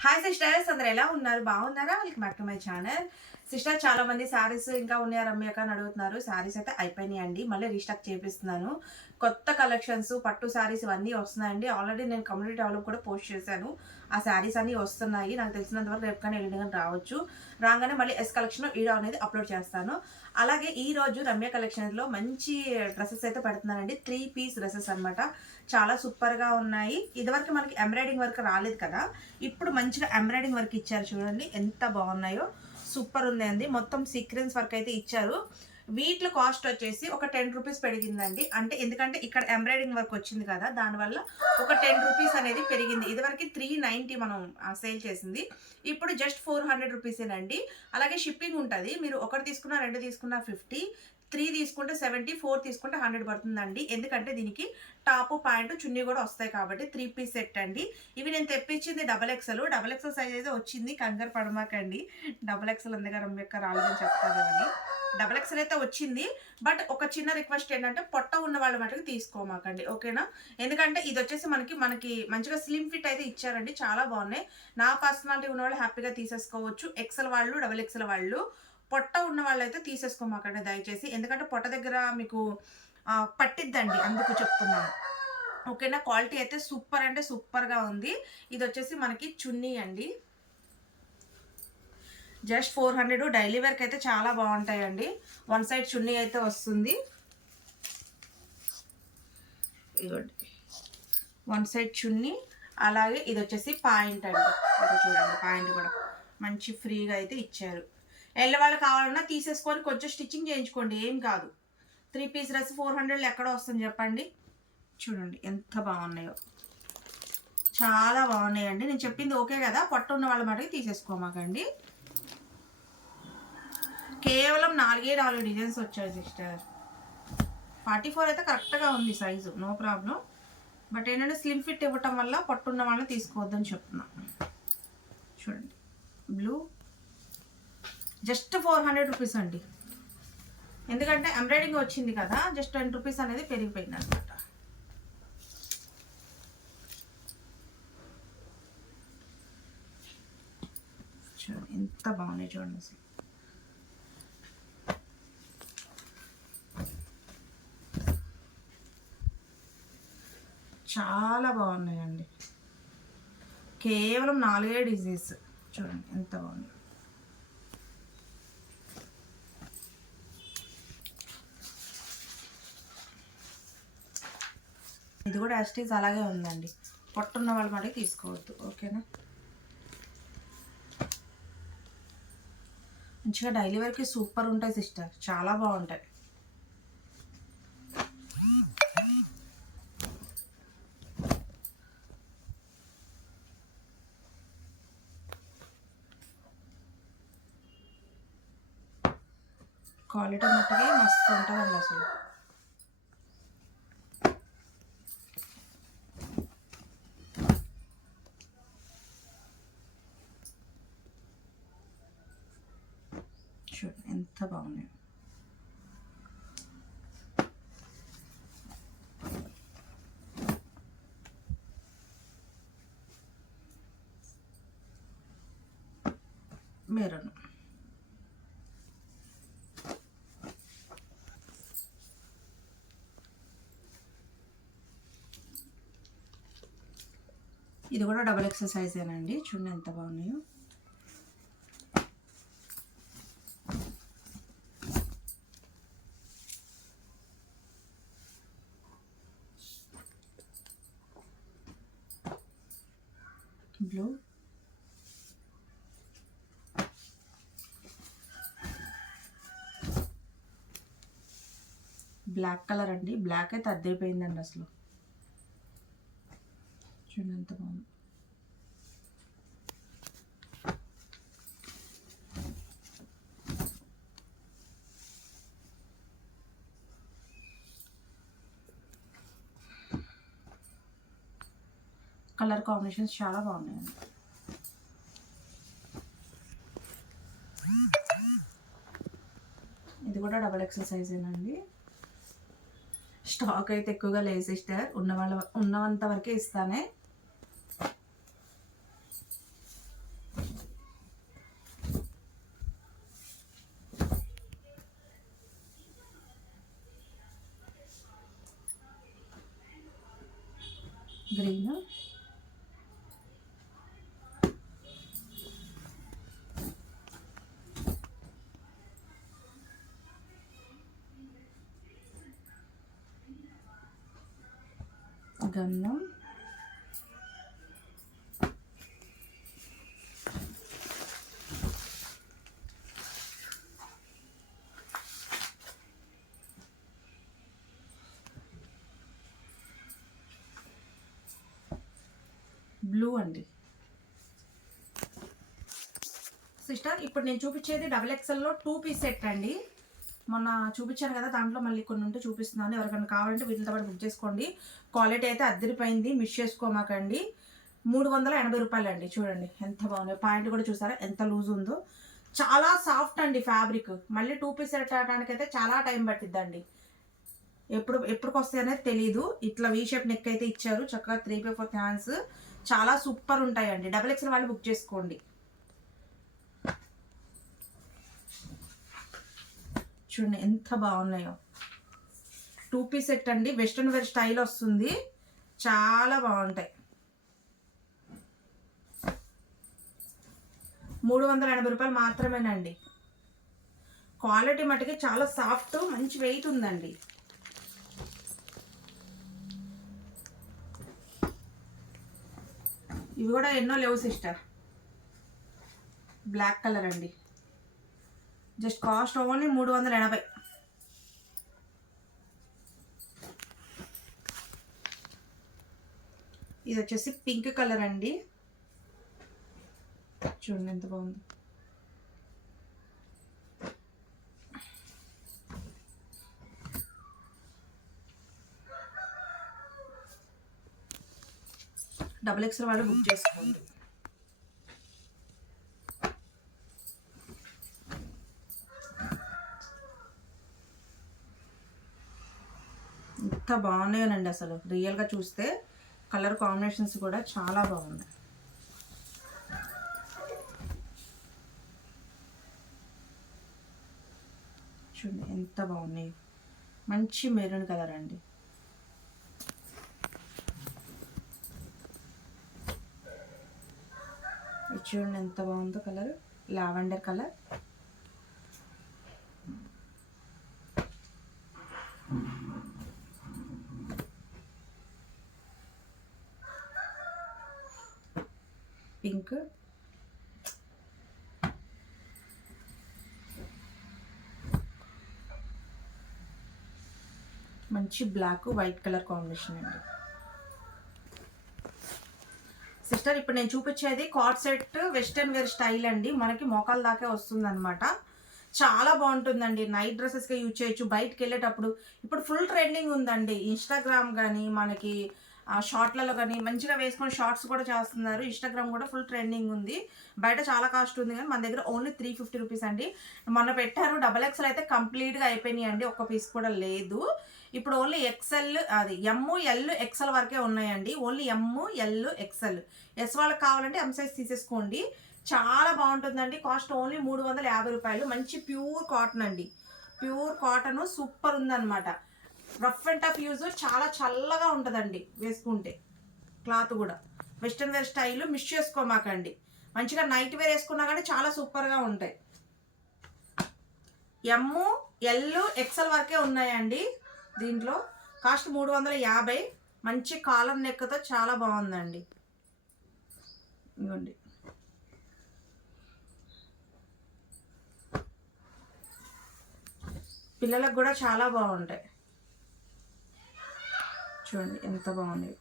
Hi sisters అందరు ఎలా ఉన్నారు? బాగున్నారా? Welcome back to my channel sister చాలా మంది శారీస్ ఇంకా ఉన్నాయా రమ్యక అని అడుగుతున్నారు. శారీస్ అయితే అయిపోయినాయి అండి మళ్ళీ రీస్టాక్ చేపిస్తున్నాను. కొత్త కలెక్షన్స్ పట్టు శారీస్ ఇవన్నీ వస్తున్నాయండి. ఆల్రెడీ నేను కమ్యూనిటీ డెవలప్ కూడా పోస్ట్ చేశాను. ఆ శారీస్ అన్నీ వస్తున్నాయి. నాకు తెలిసినంత వరకు రేపు కానీ ఎల్లుండి కానీ రావచ్చు. రాగానే మళ్ళీ ఎస్ కలెక్షన్ ఈడో అనేది అప్లోడ్ చేస్తాను. అలాగే ఈ రోజు రమ్య కలెక్షన్లో మంచి డ్రెస్సెస్ అయితే పెడుతున్నానండి. త్రీ పీస్ డ్రెస్సెస్ అన్నమాట. చాలా సూపర్గా ఉన్నాయి. ఇదివరకు మనకి ఎంబ్రాయిడింగ్ వర్క్ రాలేదు కదా. ఇప్పుడు మంచిగా ఎంబ్రాయిడింగ్ వర్క్ ఇచ్చారు చూడండి. ఎంత బాగున్నాయో. సూపర్ ఉందండి మొత్తం సీక్వెన్స్ వర్క్ అయితే ఇచ్చారు. వీటిలో కాస్ట్ వచ్చేసి ఒక టెన్ రూపీస్ పెరిగిందండి. అంటే ఎందుకంటే ఇక్కడ ఎంబ్రాయిడింగ్ వర్క్ వచ్చింది కదా దానివల్ల ఒక టెన్ రూపీస్ అనేది పెరిగింది. ఇదివరకు త్రీ నైంటీ మనం సేల్ చేసింది. ఇప్పుడు జస్ట్ ఫోర్ హండ్రెడ్ రూపీసేనండి. అలాగే షిప్పింగ్ ఉంటుంది. మీరు ఒకటి తీసుకున్నా రెండు తీసుకున్నా ఫిఫ్టీ త్రీ తీసుకుంటే సెవెంటీ ఫోర్ తీసుకుంటే హండ్రెడ్ పడుతుందండి. ఎందుకంటే దీనికి టాప్ ప్యాంటు చున్నీ కూడా వస్తాయి కాబట్టి త్రీ పీస్ సెట్ అండి. ఇవి నేను తెప్పించింది double XL. Double XL size అయితే వచ్చింది. కంగారు పడమాకండి. డబల్ ఎక్సెల్ అందుగా రమ్మ యొక్క రాలేదని చెప్తాను అని. డబల్ ఎక్సెల్ అయితే వచ్చింది. బట్ ఒక చిన్న రిక్వెస్ట్ ఏంటంటే పొట్ట ఉన్న వాళ్ళ మటుకు తీసుకోమాకండి. ఓకేనా? ఎందుకంటే ఇది వచ్చేసి మనకి మనకి మంచిగా స్లిమ్ ఫిట్ అయితే ఇచ్చారండి. చాలా బాగున్నాయి. నా పర్సనాలిటీ ఉన్న వాళ్ళు హ్యాపీగా తీసేసుకోవచ్చు. ఎక్సెల్ వాళ్ళు డబల్ ఎక్సెల్ వాళ్ళు. పొట్ట ఉన్న వాళ్ళైతే తీసేసుకోము తీసేసుకోమాకండి దయచేసి. ఎందుకంటే పొట్ట దగ్గర మీకు పట్టిద్దండి. అందుకు చెప్తున్నాను. ఓకేనా? క్వాలిటీ అయితే సూపర్ అంటే సూపర్గా ఉంది. ఇది వచ్చేసి మనకి చున్నీ అండి. Just four hundred. డైలీ వేర్కి అయితే చాలా బాగుంటాయండి. వన్ సైడ్ చున్నీ అయితే వస్తుంది. ఇదిగోండి. One side chunni. అలాగే ఇది వచ్చేసి పాయింట్ అండి. చూడండి పాయింట్ కూడా. మంచి ఫ్రీగా అయితే ఇచ్చారు. ఎల్ల వాళ్ళు కావాలన్నా తీసేసుకొని కొంచెం స్టిచ్చింగ్ చేయించుకోండి ఏం కాదు. Three piece dress four hundred ఎక్కడ వస్తుంది చెప్పండి. చూడండి ఎంత బాగున్నాయో. చాలా బాగున్నాయండి. నేను చెప్పింది ఓకే కదా పొట్ట ఉన్న వాళ్ళ మటుకు తీసేసుకోమాకండి. కేవలం నాలుగే నాలుగు డిజైన్స్ వచ్చాయి సిస్టర్. ఫార్టీ ఫోర్ అయితే కరెక్ట్గా ఉంది సైజు నో ప్రాబ్లం. బట్ ఏంటంటే స్లిమ్ ఫిట్ ఇవ్వటం వల్ల పట్టున్న వాళ్ళని తీసుకోవద్దని చెప్తున్నా. చూడండి. Blue just four hundred rupees అండి. ఎందుకంటే ఎంబ్రాయిడింగ్ వచ్చింది కదా జస్ట్ టెన్ రూపీస్ అనేది పెరిగిపోయింది అనమాట ఎంత బాగున్నాయి చూడండి అసలు. చాలా బాగున్నాయండి. కేవలం నాలుగే డిజీస్. చూడండి ఎంత బాగుంది. ఇది కూడా యాస్టీజ్ అలాగే ఉందండి. పొట్టున్న వాళ్ళు మటుకు తీసుకోవద్దు. ఓకేనా? మంచిగా డైలీ వరకు సూపర్ ఉంటాయి సిస్టర్. చాలా బాగుంటాయి. క్వాలిటీ మట్టుకే మస్తు ఉంటుందండి అసలు చూడండి ఎంత బాగున్నాయి మెరూన్ ఇది కూడా డబల్ ఎక్సర్సైజేనండి చూడండి ఎంత బాగున్నాయో. బ్లూ. బ్లాక్ కలర్ అండి. బ్లాక్ అయితే అద్దైపోయిందండి అసలు. చూడండి ఎంత బాగుంది. కలర్ కాంబినేషన్స్ చాలా బాగున్నాయండి. ఇది కూడా డబల్ ఎక్సర్సైజ్ ఏనండి స్టాక్ అయితే ఎక్కువగా లేదు సిస్టర్. ఉన్న వాళ్ళ ఉన్నంత వరకే ఇస్తానే. గ్రీన్. గంధం బ్లూ అండి. సిస్టర్ ఇప్పుడు నేను చూపించేది డబుల్ ఎక్సెల్లో టూ పీస్ సెట్ అండి. మొన్న చూపించాను కదా దాంట్లో మళ్ళీ కొన్ని ఉంటే చూపిస్తున్నాను. ఎవరికైనా కావాలంటే వీటితో పాటు బుక్ చేసుకోండి. క్వాలిటీ అయితే అద్దరిపోయింది. మిస్ చేసుకోమాకండి. మూడు వందల ఎనభై రూపాయలు అండి చూడండి ఎంత బాగుంది. పాయింట్ కూడా చూసారా? ఎంత లూజ్ ఉందో. చాలా సాఫ్ట్ అండి ఫ్యాబ్రిక్. మళ్ళీ టూ పీస్ సెట్ అయితే చాలా టైం పట్టిద్దండి. ఎప్పుడు ఎప్పటికి వస్తాయి అనేది తెలియదు ఇట్లా వీ షేప్ నెక్ అయితే ఇచ్చారు. చక్కగా త్రీ బై ఫోర్ హ్యాండ్స్ చాలా సూపర్ ఉంటాయండి. డబుల్ ఎక్స్ఎల్ వాళ్ళు బుక్ చేసుకోండి. చూడండి ఎంత బాగున్నాయో. టూ పీస్ సెట్ అండి వెస్ట్రన్ వేర్ స్టైల్ వస్తుంది. చాలా బాగుంటాయి. మూడు వందల ఎనభై రూపాయలు మాత్రమేనండి. క్వాలిటీ మటుకి చాలా సాఫ్ట్ మంచి వెయిట్ ఉందండి. ఇవి కూడా ఎన్నో లేవు సిస్టర్. బ్లాక్ కలర్ అండి. జస్ట్ కాస్ట్ ఓన్లీ మూడు వందల ఎనభై. ఇది వచ్చేసి పింక్ కలర్ అండి చూడండి ఎంత బాగుంది. డబుల్ ఎక్స్ఎల్ వాళ్ళు బుక్ చేసుకోండి. ఎంత బాగున్నాయోనండి అసలు. రియల్గా చూస్తే కలర్ కాంబినేషన్స్ కూడా చాలా బాగున్నాయి. చూడండి ఎంత బాగున్నాయి. మంచి మెరూన్ కలర్ అండి. చూడండి ఎంత బాగుందో కలర్. Lavender colour. పింక్ మంచి బ్లాక్ వైట్ కలర్ కాంబినేషన్ అండి. సిస్టర్ ఇప్పుడు నేను చూపించేది coord set western wear style అండి. మనకి మోకాల దాకా వస్తుంది అనమాట చాలా బాగుంటుందండి. నైట్ డ్రెస్సెస్గా యూజ్ చేయొచ్చు. బయటకు వెళ్ళేటప్పుడు. ఇప్పుడు ఫుల్ ట్రెండింగ్ ఉందండి. ఇన్స్టాగ్రామ్ కానీ మనకి షార్ట్లలో కానీ మంచిగా వేసుకొని షార్ట్స్ కూడా చేస్తున్నారు. ఇన్స్టాగ్రామ్ కూడా ఫుల్ ట్రెండింగ్ ఉంది. బయట చాలా కాస్ట్ ఉంది కానీ మన దగ్గర ఓన్లీ త్రీ ఫిఫ్టీ రూపీస్ అండి. మొన్న పెట్టారు డబల్ ఎక్స్ఎల్ అయితే కంప్లీట్గా అయిపోయినాయి అండి. ఒక్క పీస్ కూడా లేదు. ఇప్పుడు ఓన్లీ ఎక్సెల్ అది ఎమ్ ఎల్ ఎక్సెల్ వరకే ఉన్నాయండి. Only M L XL S వాళ్ళకి కావాలంటే ఎం సైజ్ తీసేసుకోండి. చాలా బాగుంటుందండి. కాస్ట్ ఓన్లీ మూడు వందల యాభై రూపాయలు. మంచి ప్యూర్ కాటన్ అండి. ప్యూర్ కాటన్ సూపర్ ఉందన్నమాట. రఫ్ అండ్ టఫ్ యూజ్ చాలా చల్లగా ఉంటుందండి వేసుకుంటే. క్లాత్ కూడా. వెస్ట్రన్ వేర్ స్టైల్ మిస్ చేసుకోమాకండి. మంచిగా నైట్ వేర్ వేసుకున్నా కానీ చాలా సూపర్గా ఉంటాయి. ఎమ్ము ఎల్ ఎక్సెల్ వరకే ఉన్నాయండి దీంట్లో. కాస్ట్ మూడు వందల యాభై. మంచి కాలం నెక్కతో చాలా బాగుందండి. ఇవ్వండి పిల్లలకు కూడా చాలా బాగుంటాయి. చూడండి ఎంత బాగున్నాయి